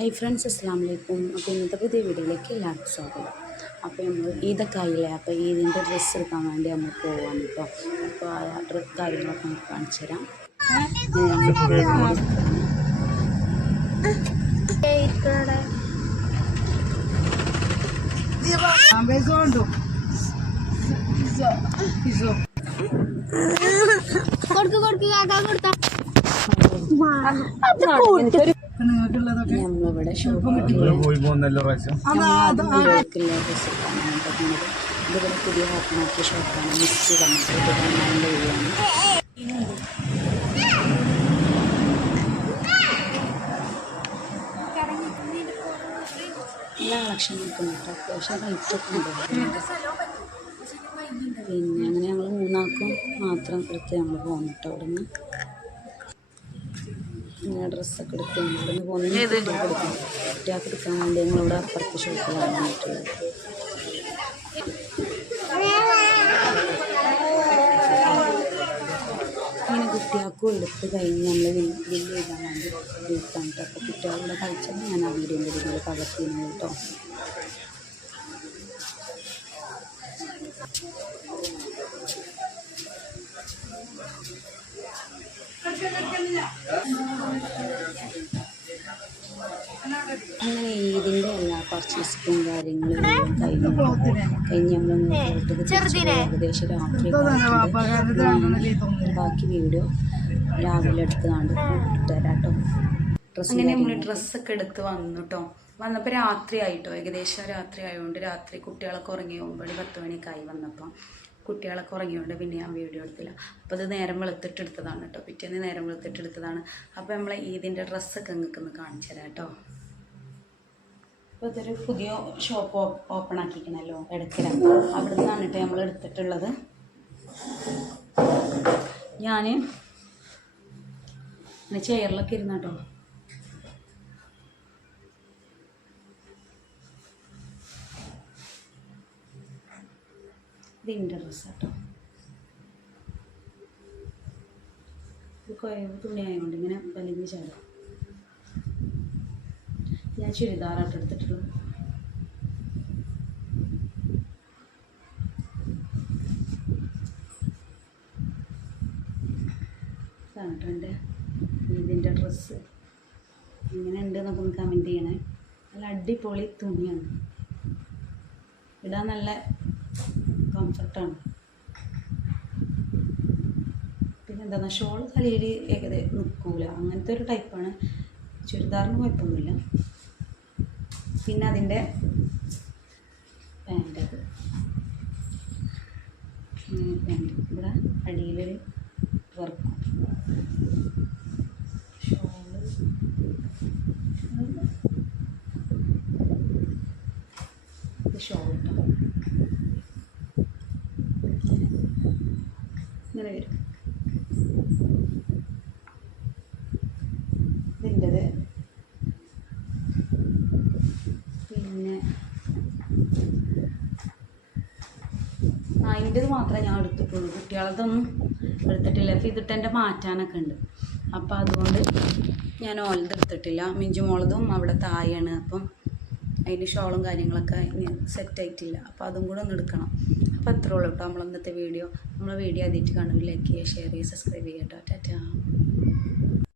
Hi friends അസ്സാം വലൈക്കും അപ്പോൾ ഇന്നത്തെ പുതിയ വീഡിയോയിലേക്ക് എല്ലാവർക്കും സ്വാഗതം. അപ്പോൾ നമ്മൾ ഈദൊക്കെ ആയില്ലേ അപ്പോൾ ഈദിന്റെ ഡ്രസ്സ് എടുക്കാൻ വേണ്ടി നമ്മൾ പോവാം കേട്ടോ. അപ്പോൾ ആ ഡ്രസ് കാര്യങ്ങളൊക്കെ നമുക്ക് കാണിച്ചു തരാം. കൊടുക്ക് കൊടുക്ക് കാക്കാ കൊടുത്താ. നമ്മളിവിടെ ഇതിവിടെ പുതിയ ആക്കിയ ഷോപ്പാണ്. എല്ലാ കേട്ടോ. അത്യാവശ്യം റേറ്റൊക്കെ ഉണ്ട്. പിന്നെ അങ്ങനെ ഞങ്ങൾ മൂന്നാൾക്കും മാത്രം എടുത്ത് ഞങ്ങൾ പോകുന്നു അവിടെ നിന്ന് ഇങ്ങനെ ഡ്രസ്സൊക്കെ എടുത്ത് ഇവിടുന്ന് ഇവിടെ നിന്ന് പോകുന്നത് കുട്ടികൾക്ക് എടുക്കും. കുട്ടികൾക്ക് എടുക്കാൻ വേണ്ടി ഞങ്ങളിവിടെ അപ്പുറത്ത് ഷോപ്പിലാണ് വന്നിട്ടുള്ളത്. ഇങ്ങനെ കുട്ടികൾക്കും എടുത്ത് കഴിഞ്ഞ് നമ്മൾ ബില്ല് ചെയ്താൽ വേണ്ടി വിൽക്കാൻ കേട്ടോ. അപ്പോൾ കുട്ടികളുടെ കഴിച്ചത് ഞാൻ ആ വീഡിയോ ഇതിൽ പകർത്തിയിരുന്നു കേട്ടോ. അങ്ങനെ ഇതിന്റെ എല്ലാ പർച്ചേസിങ്ങും കാര്യങ്ങളും കഴിഞ്ഞ നമ്മൾ വീട്ടിൽ? ഏകദേശം രാത്രി ബാക്കി വീഡിയോ രാവിലെ എടുത്ത് കണ്ട് ഇട്ടുതരാം കേട്ടോ അങ്ങനെ നമ്മൾ ഡ്രസ്സൊക്കെ എടുത്ത് വന്നു കേട്ടോ വന്നപ്പോൾ രാത്രി ആയിട്ടോ? ഏകദേശം രാത്രി ആയതുകൊണ്ട് രാത്രി കുട്ടികളൊക്കെ ഉറങ്ങി ഒമ്പത് പത്ത് മണിയൊക്കെ ആയി വന്നപ്പോൾ കുട്ടികളൊക്കെ ഉറങ്ങിയോണ്ട് പിന്നെ ഞാൻ വീഡിയോ എടുത്തില്ല. അപ്പോൾ ഇത് നേരം വെളുത്തിട്ട് എടുത്തതാണ് കേട്ടോ പിറ്റേന്ന് നേരം വെളുത്തിട്ട് എടുത്തതാണ്. അപ്പോൾ നമ്മളെ ഈദിന്റെ ഡ്രസ്സൊക്കെ നിങ്ങൾക്ക് ഒന്ന് കാണിച്ചു തരാം കേട്ടോ അപ്പോൾ ഇതൊരു പുതിയ ഷോപ്പ് ഓപ്പൺ ആക്കിക്കണല്ലോ ഇടയ്ക്കിട അവിടെ നിന്നാണ് കേട്ടോ നമ്മൾ എടുത്തിട്ടുള്ളത്. ഞാൻ ചെയറിലൊക്കെ ഇരുന്ന കേട്ടോ. ഇതിന്റെ ഡ്രസ് കേട്ടോ ഇത് കുഴവ് തുണിയായതുകൊണ്ട് ഇങ്ങനെ വലിഞ്ഞ് ചാടും. ഞാൻ ചുരിദാറായിട്ട് എടുത്തിട്ടുള്ളൂ. കേട്ടോ ഇതിന്റെ ഡ്രസ്സ് എങ്ങനെ ഉണ്ട് എന്നൊക്കെ ഒന്ന് കമന്റ് ചെയ്യണേ. നല്ല അടിപൊളി തുണിയാണ്. ഇടാൻ നല്ല കംഫർട്ടാണ് പിന്നെ എന്താ ഷോൾ തലയിൽ ഏകദേശം നിൽക്കൂല. അങ്ങനത്തെ ഒരു ടൈപ്പാണ് ചുരിദാറിന് കുഴപ്പമൊന്നുമില്ല. പിന്നെ അതിന്റെ പാന്റ് അത് ഇവിടെ അടിയിലൊരു വർക്കും ഷോൾ. ഇങ്ങനെ വരും ഇതിന്റെത് പിന്നെ അതിന്റെത് മാത്രമേ ഞാൻ എടുത്തിട്ടുള്ളൂ. കുട്ടികളതൊന്നും എടുത്തിട്ടില്ല. ഫിതിട്ടെന്റെ മാറ്റാനൊക്കെ ഉണ്ട്. അപ്പം അതുകൊണ്ട് ഞാൻ ഓലത് എടുത്തിട്ടില്ല. മിഞ്ചു മോളതും അവിടെ തായാണ് അപ്പം അതിന്റെ ഷോളും കാര്യങ്ങളൊക്കെ ഇനി സെറ്റ് ആയിട്ടില്ല. അപ്പോൾ അതും കൂടെ ഒന്ന് എടുക്കണം. അപ്പോൾ അത്രേ ഉള്ളൂ കേട്ടോ നമ്മൾ ഇന്നത്തെ വീഡിയോ നമ്മളെ വീഡിയോ ആദ്യമായിട്ട് കാണുമ്പോൾ ലൈക്ക് ചെയ്യുക ഷെയർ ചെയ്യുക സബ്സ്ക്രൈബ് ചെയ്യുക കേട്ടോ ടാറ്റാ.